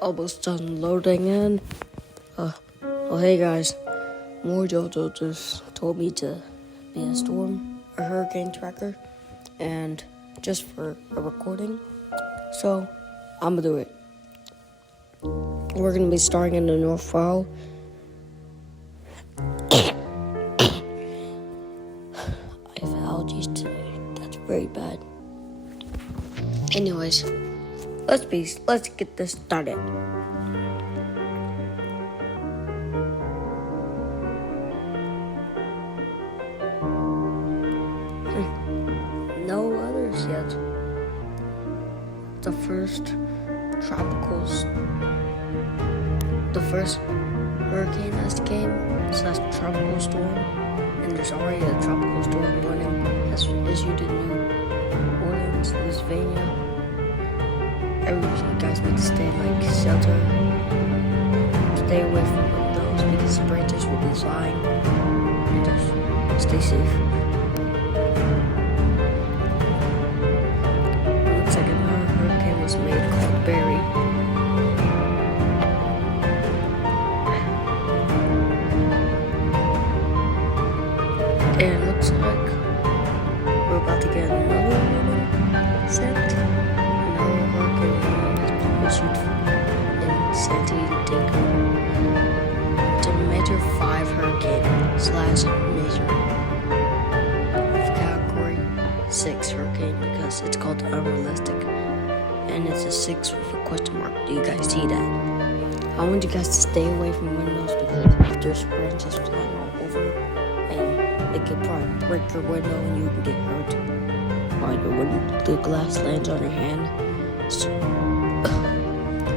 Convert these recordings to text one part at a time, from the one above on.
Almost done loading in. Oh hey guys, Mojojo just told me to be a storm or hurricane tracker, and just for a recording, so I'm gonna do it. We're gonna be starting in the North File. I have allergies today. That's very bad. Anyways, let's get this started. No others yet. The first hurricane has came, so that's tropical storm, and there's already a tropical storm warning that's issued in New Orleans, Louisiana. You guys need to stay shelter, stay away from windows because branches will be flying, and just stay safe. Looks like another hurricane was made called Barry. And it looks like we're about to get another warning sent. Another hurricane warning has been issued in Santi Domingo. It's a major 5 hurricane / major category 6 hurricane because it's called unrealistic, and it's a 6 with a question mark. Do you guys see that? I want you guys to stay away from windows because there's branches flying all over, and it could probably break your window and you can get hurt while the glass lands on your hand.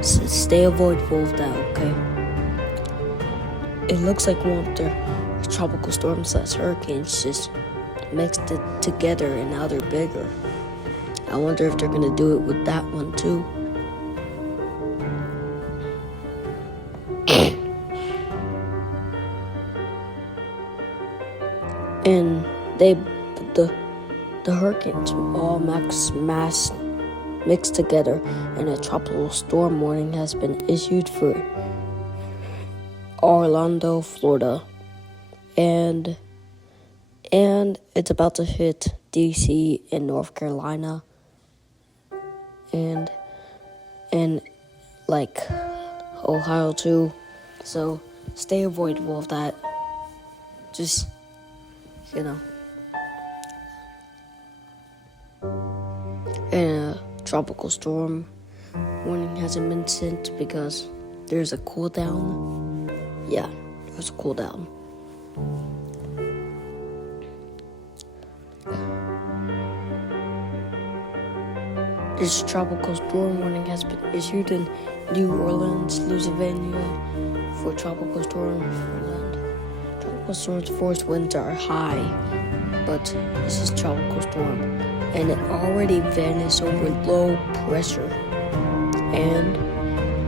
So stay avoidable of that, okay? It looks like one of the tropical storms / hurricanes just mixed it together and now they're bigger. I wonder if they're gonna do it with that one too. And the hurricanes all mixed together, and a tropical storm warning has been issued for Orlando, Florida, and it's about to hit DC and North Carolina, and Ohio too. So stay avoidable of that. Just and a tropical storm warning hasn't been sent because there's a cool down. Yeah, there's a cool down. This tropical storm warning has been issued in New Orleans, Louisiana for tropical storm land. Tropical storm's force winds are high, but this is tropical storm, and it already vanished over low pressure. And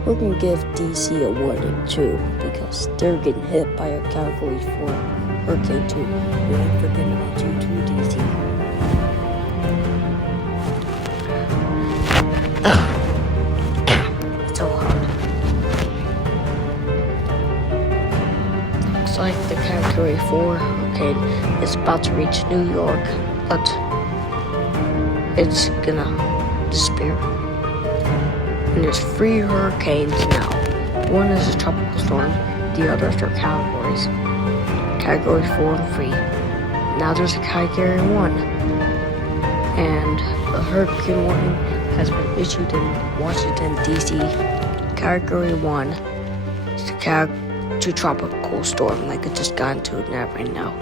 we're gonna give DC a warning too because they're getting hit by a Category 4 hurricane too. We ain't forgetting about you too, DC. It's so hard. Looks like the Category 4 hurricane is about to reach New York, but it's gonna disappear. And there's 3 hurricanes now. One is a tropical storm, the others are categories. Category 4 and 3. Now there's a Category 1. And a hurricane warning has been issued in Washington, D.C. Category 1 is a to tropical storm, like it just got into it right now.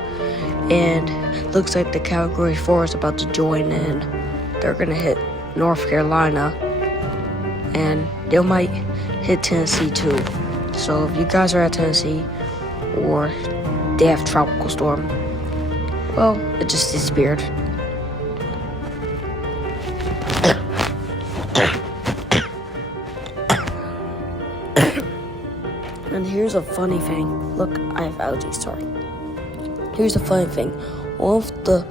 And looks like the Category 4 is about to join in. They're gonna hit North Carolina, and they might hit Tennessee too. So if you guys are at Tennessee or they have tropical storm, well, it just disappeared. And here's a funny thing. Look, I have allergies, sorry. Here's a funny thing. One of the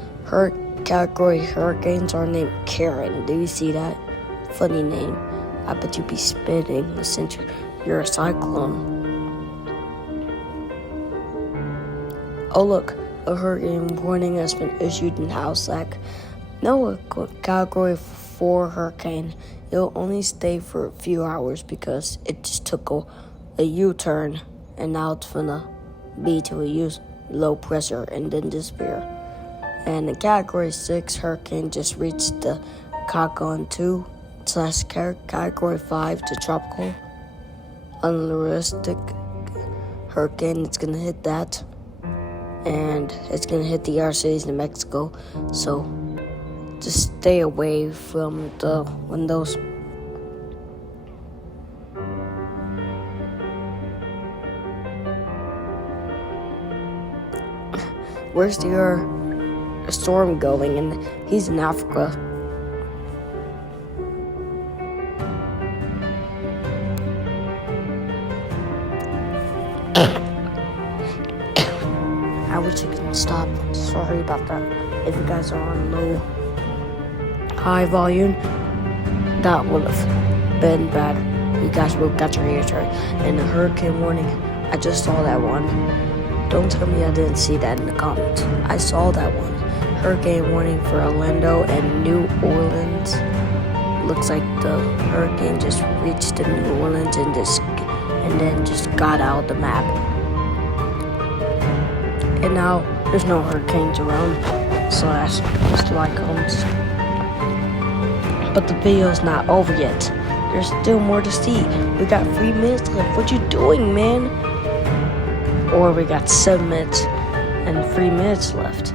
Category hurricanes are named Karen. Do you see that? Funny name. I bet you'd be spinning since you're a cyclone. Oh look, a hurricane warning has been issued in Housack. No, Category 4 hurricane. It'll only stay for a few hours because it just took a U-turn, and now it's gonna be to a low pressure and then disappear. And the Category 6 hurricane just reached the Kagon 2/Category 5 to tropical unrealistic hurricane. It's gonna hit that, and it's gonna hit the outer cities in Mexico. So just stay away from the windows. Where's your storm going? And he's in Africa. I wish you could stop. Sorry about that. If you guys are on high volume, that would have been bad. You guys will got your ears hurt. And the hurricane warning, I just saw that one. Don't tell me I didn't see that in the comments. I saw that one. Hurricane warning for Orlando and New Orleans. Looks like the hurricane just reached the New Orleans and then just got out of the map. And now there's no hurricanes around /cyclones. But the video's not over yet. There's still more to see. We got 3 minutes left. What you doing, man? Or we got 7 minutes and 3 minutes left.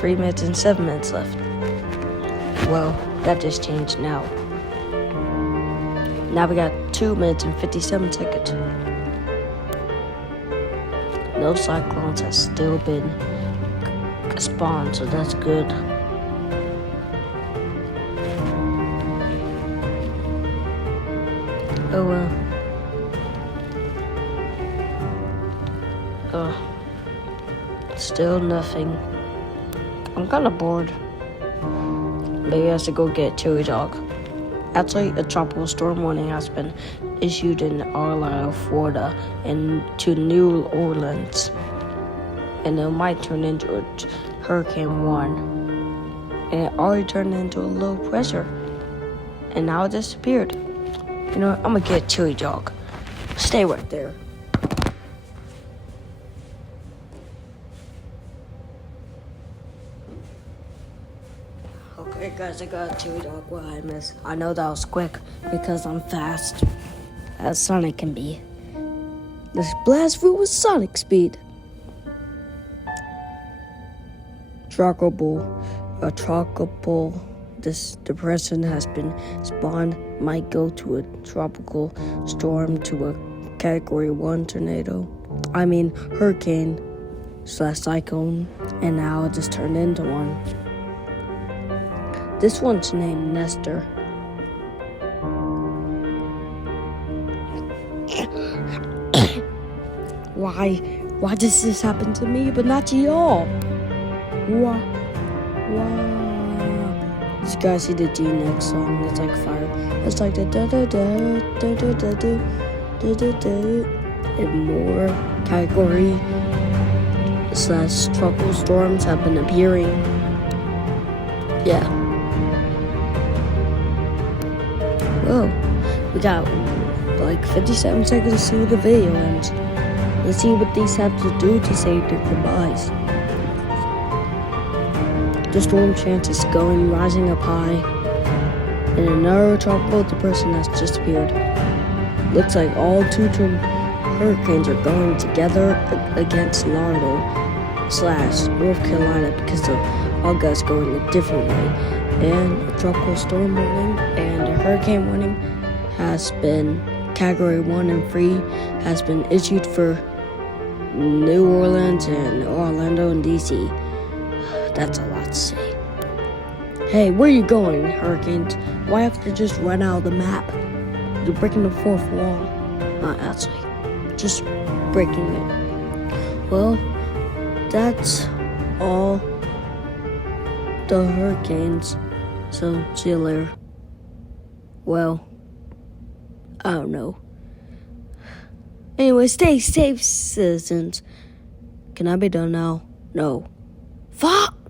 3 minutes and 7 minutes left. Well, that just changed now. Now we got 2 minutes and 57 seconds. No cyclones has still been spawned, so that's good. Oh well. Still nothing. I'm kinda bored. Maybe I should go get a chili dog. Actually, a tropical storm warning has been issued in Orlando, Florida, and to New Orleans. And it might turn into a Hurricane 1. And it already turned into a low pressure. And now it disappeared. You know what? I'm gonna get a chili dog. Stay right there. Okay guys, I got a chili dog. What I missed. I know that was quick because I'm fast, as Sonic can be. Let's blast through with Sonic speed. Tropical. This depression has been spawned. Might go to a tropical storm to a Category 1 tornado. Hurricane /cyclone, and now it just turned into one. This one's named Nestor. Why does this happen to me but not to y'all? Why? Did you guys see the D-Next song? It's like fire. It's like the da-da-da. And more Category /tropical storms have been appearing. Yeah. Whoa. We got like 57 seconds to see the video ends. Let's see what these have to do to save their goodbyes. The storm chance is rising up high, and another tropical depression has just appeared. Looks like all 2 hurricanes are going together against Nardo /North Carolina because the August going a different way. And a tropical storm warning and a hurricane warning has been Category 1 and 3 has been issued for New Orleans and Orlando and DC. That's a lot to say. Hey, where you going, hurricanes? Why have to just run out of the map? You're breaking the 4th wall. Not actually, just breaking it. Well, that's all the hurricanes. So, see you later. Well, I don't know. Anyway, stay safe, citizens. Can I be done now? No. Fuck!